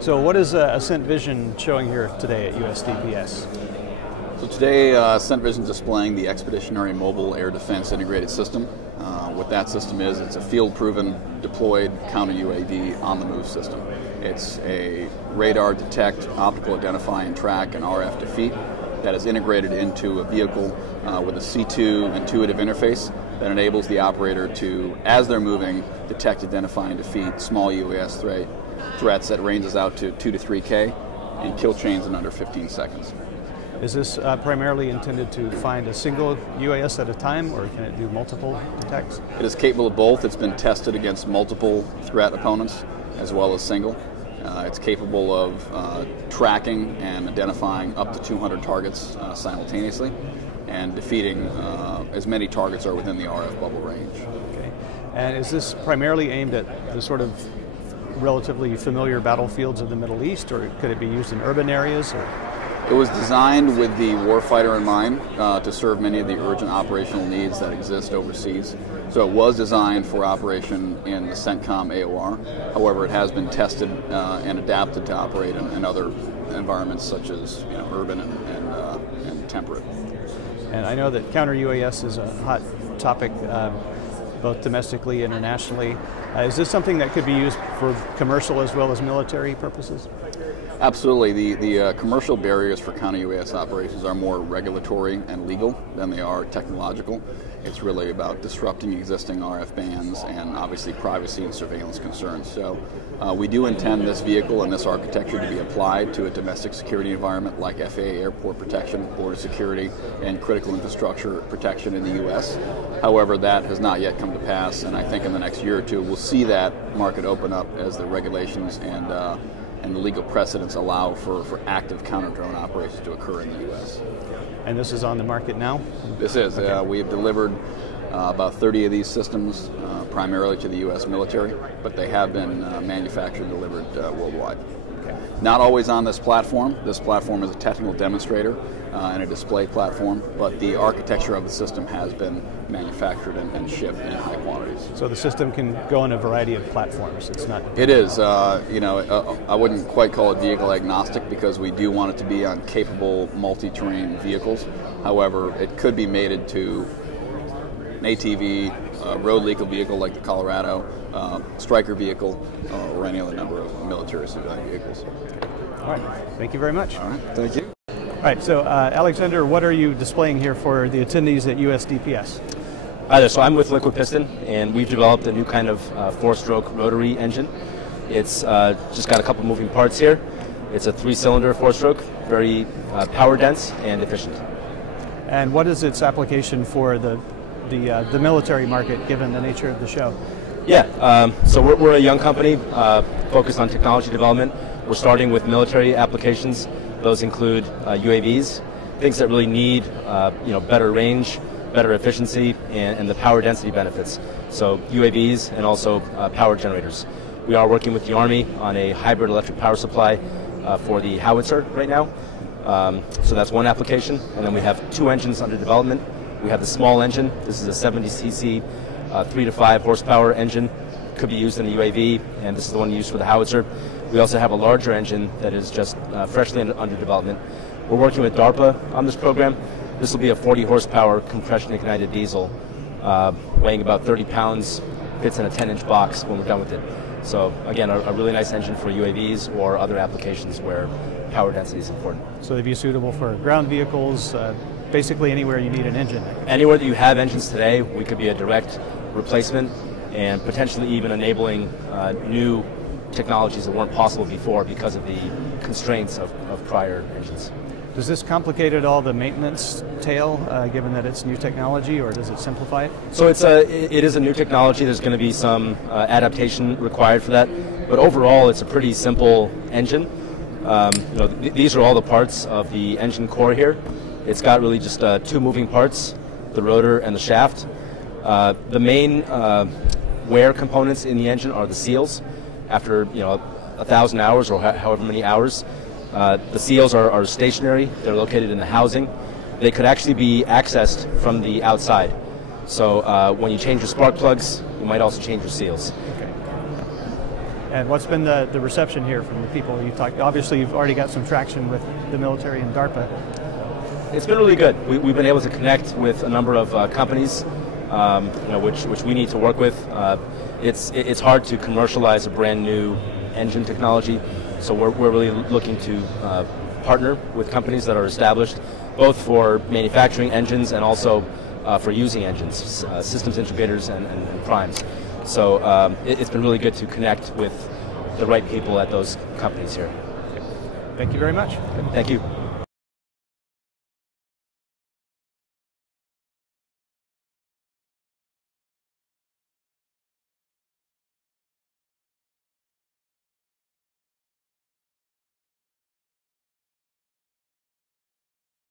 So what is Ascent Vision showing here today at USDPS? So today, Ascent Vision is displaying the Expeditionary Mobile Air Defense Integrated System. What that system is, it's a field-proven, deployed counter-UAV on-the-move system. It's a radar detect, optical identify and track, and RF defeat that is integrated into a vehicle with a C2 intuitive interface that enables the operator to, as they're moving, detect, identify, and defeat small UAS threats that ranges out to 2 to 3K and kill chains in under 15 seconds. Is this primarily intended to find a single UAS at a time, or can it do multiple detects? It is capable of both. It's been tested against multiple threat opponents as well as single. It's capable of tracking and identifying up to 200 targets simultaneously and defeating as many targets are within the RF bubble range. Okay. And is this primarily aimed at the sort of relatively familiar battlefields of the Middle East, or could it be used in urban areas? Or? It was designed with the warfighter in mind to serve many of the urgent operational needs that exist overseas. So it was designed for operation in the CENTCOM AOR. However, it has been tested and adapted to operate in other environments such as urban and temperate. And I know that counter-UAS is a hot topic both domestically and internationally. Is this something that could be used for commercial as well as military purposes? Absolutely. The commercial barriers for counter-UAS operations are more regulatory and legal than they are technological. It's really about disrupting existing RF bands and obviously privacy and surveillance concerns. So we do intend this vehicle and this architecture to be applied to a domestic security environment like FAA airport protection, border security, and critical infrastructure protection in the U.S. However, that has not yet come to pass, and I think in the next year or two we'll see that market open up as the regulations and the legal precedents allow for active counter-drone operations to occur in the U.S. And this is on the market now? This is. Okay. We have delivered about 30 of these systems, primarily to the U.S. military, but they have been manufactured and delivered worldwide. Okay. Not always on this platform. This platform is a technical demonstrator and a display platform, but the architecture of the system has been manufactured and shipped in high quantities. So the system can go on a variety of platforms. It's not. It is. I wouldn't quite call it vehicle agnostic because we do want it to be on capable multi-terrain vehicles. However, it could be mated to an ATV, a road legal vehicle like the Colorado, Stryker vehicle, or any other number of military civilian vehicles. All right. Thank you very much. All right. Thank you. All right, so Alexander, what are you displaying here for the attendees at USDPS? Hi there, so I'm with Liquid Piston, and we've developed a new kind of four-stroke rotary engine. It's just got a couple moving parts here. It's a 3-cylinder four-stroke, very power-dense and efficient. And what is its application for the military market, given the nature of the show? Yeah, so we're a young company focused on technology development. We're starting with military applications. Those include UAVs, things that really need better range, better efficiency, and the power density benefits. So UAVs and also power generators. We are working with the Army on a hybrid electric power supply for the howitzer right now. So that's one application. And then we have 2 engines under development. We have the small engine. This is a 70cc 3 to 5 horsepower engine. Could be used in a UAV, and this is the one used for the howitzer. We also have a larger engine that is just freshly under development. We're working with DARPA on this program. This will be a 40 horsepower compression ignited diesel, weighing about 30 pounds, fits in a 10-inch box when we're done with it. So again, a really nice engine for UAVs or other applications where power density is important. So they'd be suitable for ground vehicles, basically anywhere you need an engine. Anywhere that you have engines today, we could be a direct replacement and potentially even enabling new technologies that weren't possible before because of the constraints of prior engines. Does this complicate at all the maintenance tail, given that it's new technology, or does it simplify it? So it is a new technology. There's going to be some adaptation required for that, but overall it's a pretty simple engine. These are all the parts of the engine core here. It's got really just 2 moving parts, the rotor and the shaft. The main wear components in the engine are the seals. After 1,000 hours or however many hours, the seals are stationary. They're located in the housing. They could actually be accessed from the outside. So when you change your spark plugs, you might also change your seals. Okay. And what's been the reception here from the people you talked? Obviously, you've already got some traction with the military and DARPA. It's been really good. We've been able to connect with a number of companies, which we need to work with. It's hard to commercialize a brand new engine technology, so we're really looking to partner with companies that are established, both for manufacturing engines and also for using engines, systems integrators and primes. So it's been really good to connect with the right people at those companies here. Thank you very much. Thank you.